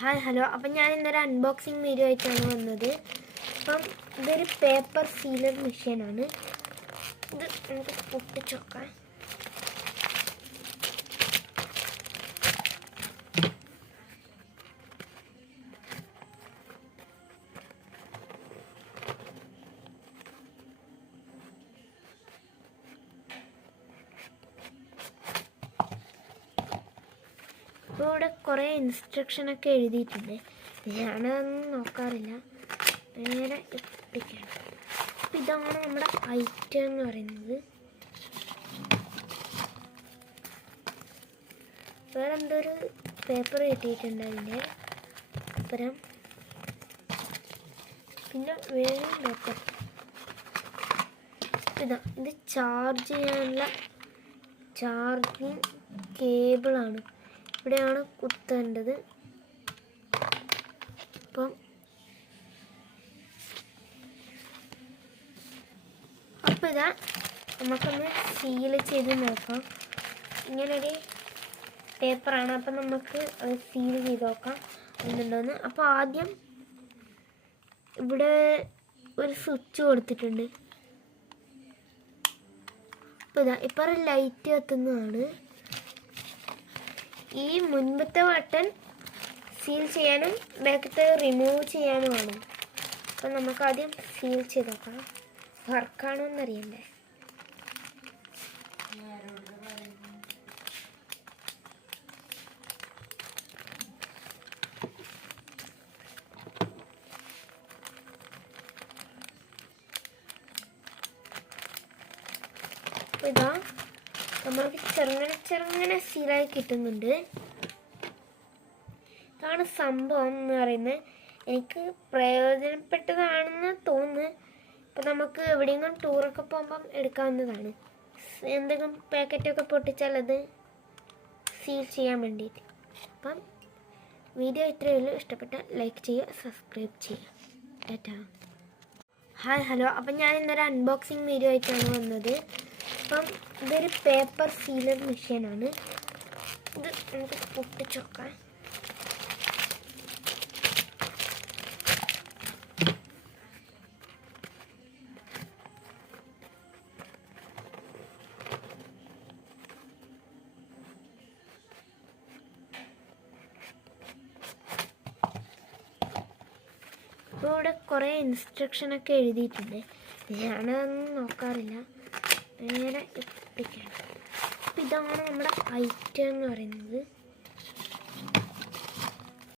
Hi hello. അപ്പം ഞാൻ ഇന്നൊരു അൺബോക്സിങ് വീഡിയോ ആയിട്ടാണ് വന്നത്. അപ്പം ഇതൊരു പേപ്പർ സീലർ മെഷീനാണ്. ഇത് നമുക്ക് പൊട്ടിച്ചോക്കാം. അപ്പോൾ ഇവിടെ കുറേ ഇൻസ്ട്രക്ഷനൊക്കെ എഴുതിയിട്ടുണ്ട്. ഞാനതൊന്നും നോക്കാറില്ല, നേരെ എത്തിക്കണം. അപ്പം ഇതാണ് നമ്മുടെ ഐറ്റം എന്ന് പറയുന്നത്. വേറെ എന്തോ ഒരു പേപ്പർ കിട്ടിയിട്ടുണ്ട് അതിൻ്റെ അപ്പുറം. പിന്നെ വേറെ പേപ്പർ ഇത് ചാർജ് ചെയ്യാനുള്ള ചാർജിങ് കേബിളാണ്. ഇവിടെയാണ് കുത്തേണ്ടത്. അപ്പം ഇതാ നമുക്കൊന്ന് സീല് ചെയ്ത് നോക്കാം. ഇങ്ങനൊരു പേപ്പറാണ്. അപ്പം നമുക്ക് അത് സീല് ചെയ്ത് നോക്കാം എന്നുണ്ടോയെന്ന്. അപ്പോൾ ആദ്യം ഇവിടെ ഒരു സ്വിച്ച് കൊടുത്തിട്ടുണ്ട്. അപ്പോൾ ഇതാ ഇപ്പോൾ ലൈറ്റ് കത്തുന്നതാണ്. ഈ മുൻപത്തെ ബട്ടൺ സീൽ ചെയ്യാനും ബാക്കത്തെ റിമൂവ് ചെയ്യാനുമാണ്. അപ്പം നമുക്ക് ആദ്യം സീൽ ചെയ്ത് നോക്കാം. വർക്കാണോ എന്നറിയണ്ടേ. അപ്പോൾ ഇതാ നമ്മൾക്ക് ചെറുങ്ങനെ സീലായി കിട്ടുന്നുണ്ട്. ഇതാണ് സംഭവം എന്ന് പറയുന്നത്. എനിക്ക് പ്രയോജനപ്പെട്ടതാണെന്ന് തോന്നുന്നു. ഇപ്പം നമുക്ക് എവിടെയെങ്കിലും ടൂറൊക്കെ പോകുമ്പം എടുക്കാവുന്നതാണ്. എന്തെങ്കിലും പാക്കറ്റൊക്കെ പൊട്ടിച്ചാൽ അത് സീൽ ചെയ്യാൻ വേണ്ടിയിട്ട്. അപ്പം വീഡിയോ ഇത്രയേ ഉള്ളൂ. ഇഷ്ടപ്പെട്ട ലൈക്ക് ചെയ്യുക, സബ്സ്ക്രൈബ് ചെയ്യുക. ടാറ്റാ. Hi hello. അപ്പം ഞാൻ ഇന്നൊരു അൺബോക്സിങ് വീഡിയോ ആയിട്ടാണ് വന്നത്. അപ്പം ഇതൊരു പേപ്പർ സീലർ മെഷീനാണ്. ഇത് നമുക്ക് പൊട്ടിച്ചോക്കാം. അപ്പോൾ ഇവിടെ കുറേ ഇൻസ്ട്രക്ഷനൊക്കെ എഴുതിയിട്ടുണ്ട്. ഞാനതൊന്നും നോക്കാറില്ല, നേരെ എത്തിക്കണം. അപ്പം ഇതാണ് നമ്മുടെ ഐറ്റം എന്ന് പറയുന്നത്.